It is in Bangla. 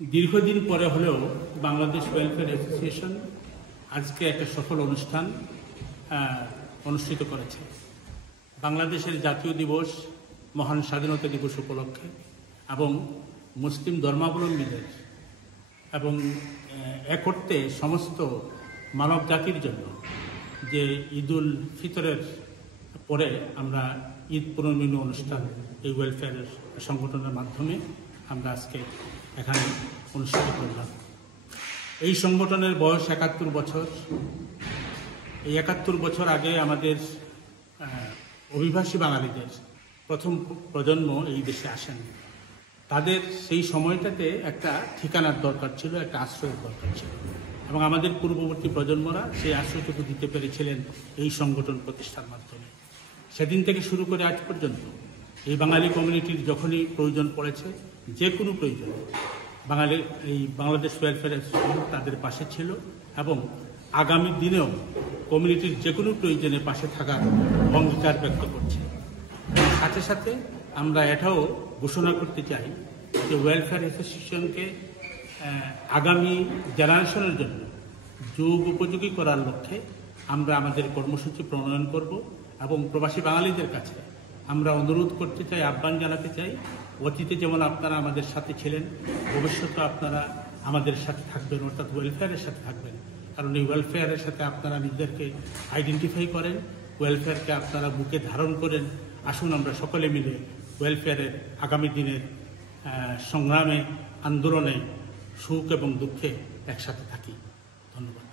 দীর্ঘদিন পরে হলেও বাংলাদেশ ওয়েলফেয়ার অ্যাসোসিয়েশন আজকে একটা সফল অনুষ্ঠান অনুষ্ঠিত করেছে। বাংলাদেশের জাতীয় দিবস, মহান স্বাধীনতা দিবস উপলক্ষে এবং মুসলিম ধর্মাবলম্বীদের এবং এক অর্থে সমস্ত মানব জাতির জন্য যে ঈদুল ফিতরের পরে আমরা ঈদ পুনর্মিলনী অনুষ্ঠান এই ওয়েলফেয়ার সংগঠনের মাধ্যমে আমরা আজকে এখানে অনুষ্ঠিত করলাম। এই সংগঠনের বয়স ৭১ বছর। এই ৭১ বছর আগে আমাদের অভিবাসী বাঙালিদের প্রথম প্রজন্ম এই দেশে আসেন। তাদের সেই সময়টাতে একটা ঠিকানার দরকার ছিল, একটা আশ্রয়ের দরকার ছিল এবং আমাদের পূর্ববর্তী প্রজন্মরা সেই আশ্রয়টুকু দিতে পেরেছিলেন এই সংগঠন প্রতিষ্ঠার মাধ্যমে। সেদিন থেকে শুরু করে আজ পর্যন্ত এই বাঙালি কমিউনিটির যখনই প্রয়োজন পড়েছে, যে কোনো প্রয়োজন, এই বাংলাদেশ ওয়েলফেয়ার অ্যাসোসিয়েশন তাদের পাশে ছিল এবং আগামী দিনেও কমিউনিটির যে কোনো প্রয়োজনে পাশে থাকার অঙ্গীকার ব্যক্ত করছে। সাথে সাথে আমরা এটাও ঘোষণা করতে চাই যে ওয়েলফেয়ার অ্যাসোসিয়েশনকে আগামী জেনারেশনের জন্য যুগ উপযোগী করার লক্ষ্যে আমরা আমাদের কর্মসূচি প্রণয়ন করব এবং প্রবাসী বাঙালিদের কাছে আমরা অনুরোধ করতে চাই, আহ্বান জানাতে চাই, অতীতে যেমন আপনারা আমাদের সাথে ছিলেন, ভবিষ্যতে আপনারা আমাদের সাথে থাকবেন, অর্থাৎ ওয়েলফেয়ারের সাথে থাকবেন। কারণ এই ওয়েলফেয়ারের সাথে আপনারা নিজেদেরকে আইডেন্টিফাই করেন, ওয়েলফেয়ারকে আপনারা বুকে ধারণ করেন। আসুন আমরা সকলে মিলে ওয়েলফেয়ারের আগামী দিনের সংগ্রামে, আন্দোলনে, সুখ এবং দুঃখে একসাথে থাকি। ধন্যবাদ।